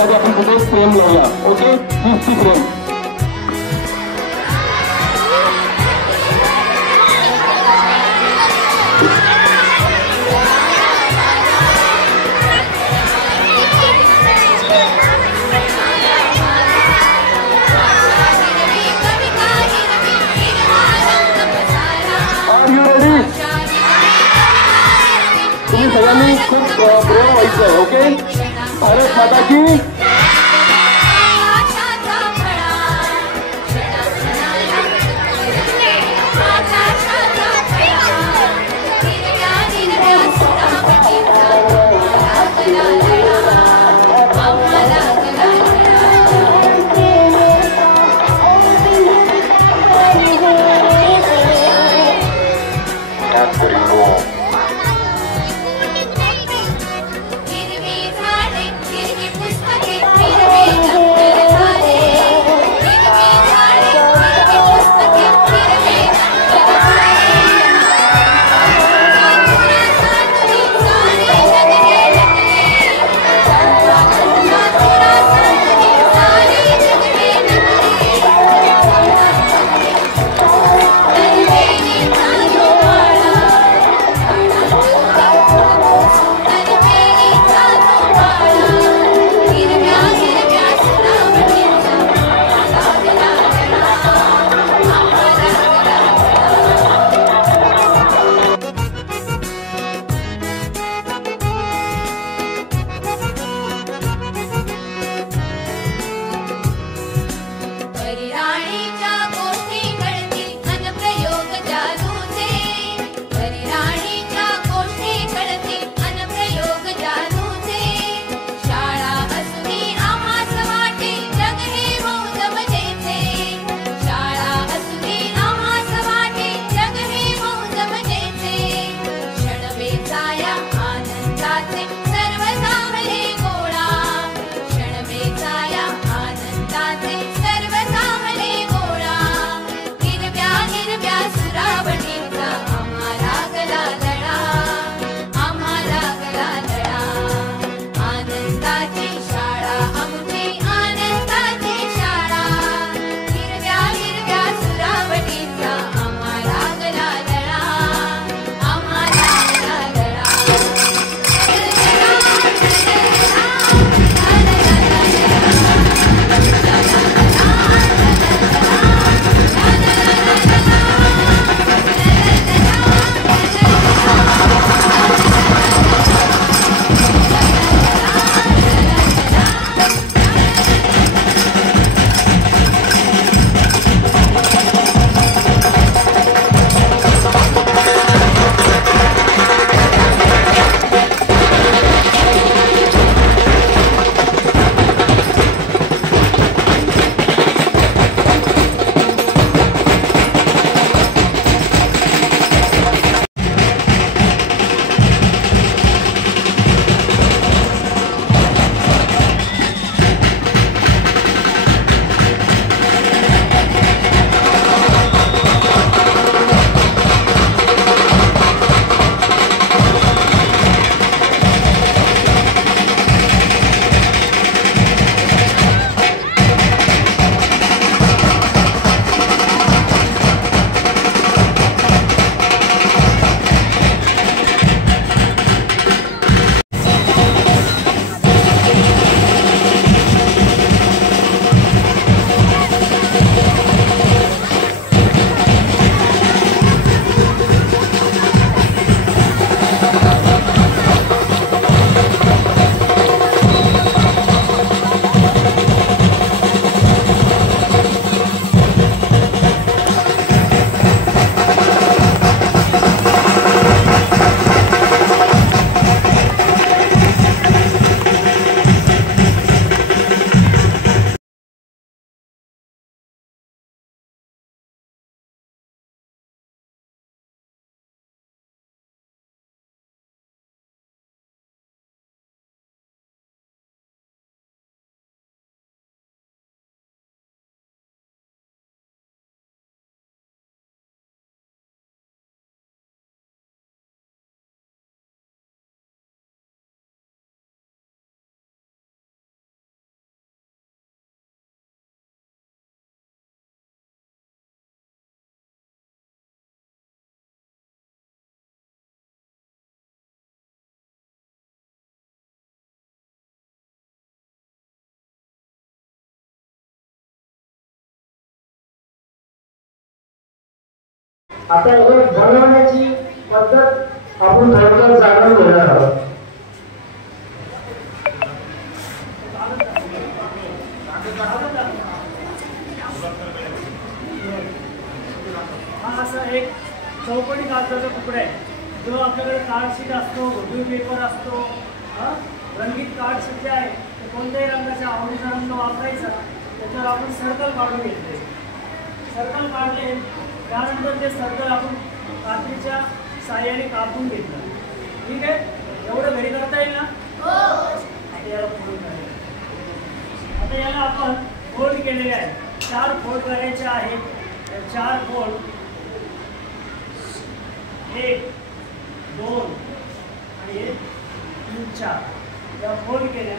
मध्ये आपण कुठे फ्रेम लावूया. Okay, 30 frame. तुम्ही सगळ्यांनी खूप प्रेम व्हायचं. ओके, भारत माता की. आता हे बनवण्याची पद्धत आपण थोडक्यात जाणून घेणार आहोत. हा असा एक चौकोनी कागदाचा तुकडा आहे जो आपल्याकडे कार्डशीट असतो, व्हिडिओ पेपर असतो. रंगीत कार्डशीट जे आहे ते कोणत्याही रंगाच्या आवडीचा रंग वापरायचा. त्याच्यावर आपण सर्कल काढून घेतले. सर्कल काढले त्यानंतर ते सर्कल आपण कात्रीच्या साह्याने कापून घेतलं. ठीक आहे, एवढं घरी करता येईल ना? आता याला फोल्ड करायचं. आता याला आपण फोल्ड केलेले आहे. 4 फोल्ड करायचे आहेत. 4 फोल्ड 1 2 आणि 3 4 या फोल्ड केल्या.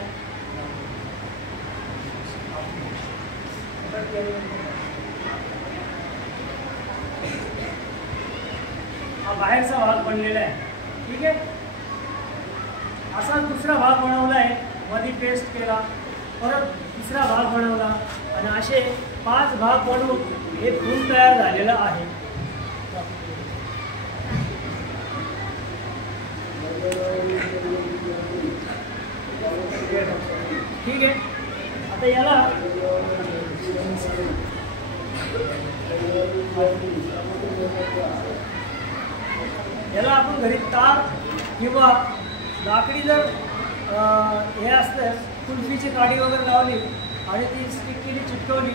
हा बाहेरचा भाग बनलेला आहे. ठीक आहे, असा दुसरा भाग बनवला आहे. मध्ये पेस्ट केला, परत तिसरा भाग बनवला आणि असे 5 भाग बनवून हे फूल तयार झालेलं आहे. ठीक आहे, आता याला आपण घरी तार किंवा लाकडी जर हे असतं कुल्फीची काडी वगैरे लावली आणि ती स्टिकीने चिटकवली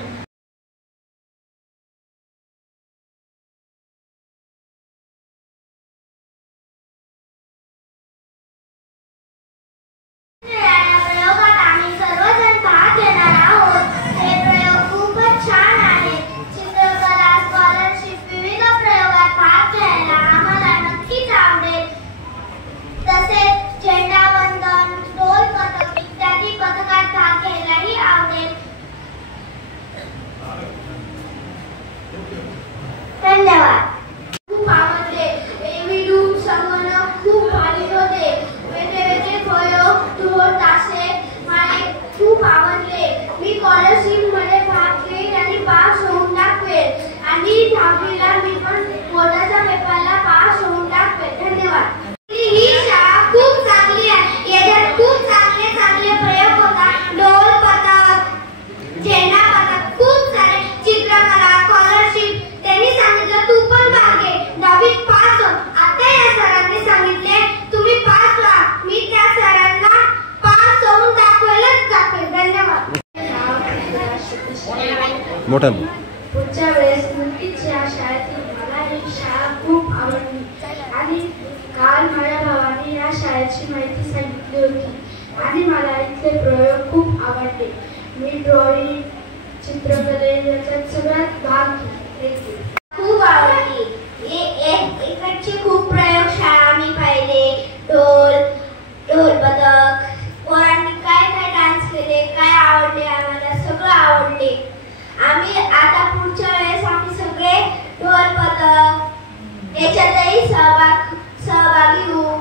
खूप आवडले. विडूम संगणक खूप भारी होते. वेगवेगळे प्रयोग ढोल ताशे मला खूप आवडले. मी स्कॉलरशिप मध्ये भाग घेईन आणि पास होऊन दाखवेल आणि 10वीला मी पण बोर्डाच्या पेपरला पास होऊन दाखवेल. धन्यवाद. ही शाळा खूप चांगली आहे. याच्यात खूप चांगले चांगले प्रयोग होतात. ढोल पथक, झेंडा पथक, खूप सारे चित्रकला, स्कॉलरशिप. त्यांनी सांगितलं तू पण भाग घे. 10वीत पास हो. आता या सरांनी सांगितले तुम्ही पास व्हा. मी त्या सरांना पास होऊन दाखवेलच दाखवेल. धन्यवाद. मोठा पुढच्या वेळेस नक्कीच या शाळेतील मला ही शाळा खूप आवडली आणि काल माझ्या भावाने या शाळेची माहिती सांगितली होती आणि मला इथले प्रयोग खूप आवडले. मी ड्रॉइंग, चित्रकले याच्यात सगळ्यात भाग घेतले. खूप आवडली. इकडचे खूप प्रयोगशाळा मी पाहिले. ढोल पथक, पोरांनी काय काय डान्स केले, काय आवडले आम्हाला, सगळं आवडले. आम्ही आता पुढच्या वेळेस आम्ही सगळे ढोल पथक याच्यातही सहभागी होऊ.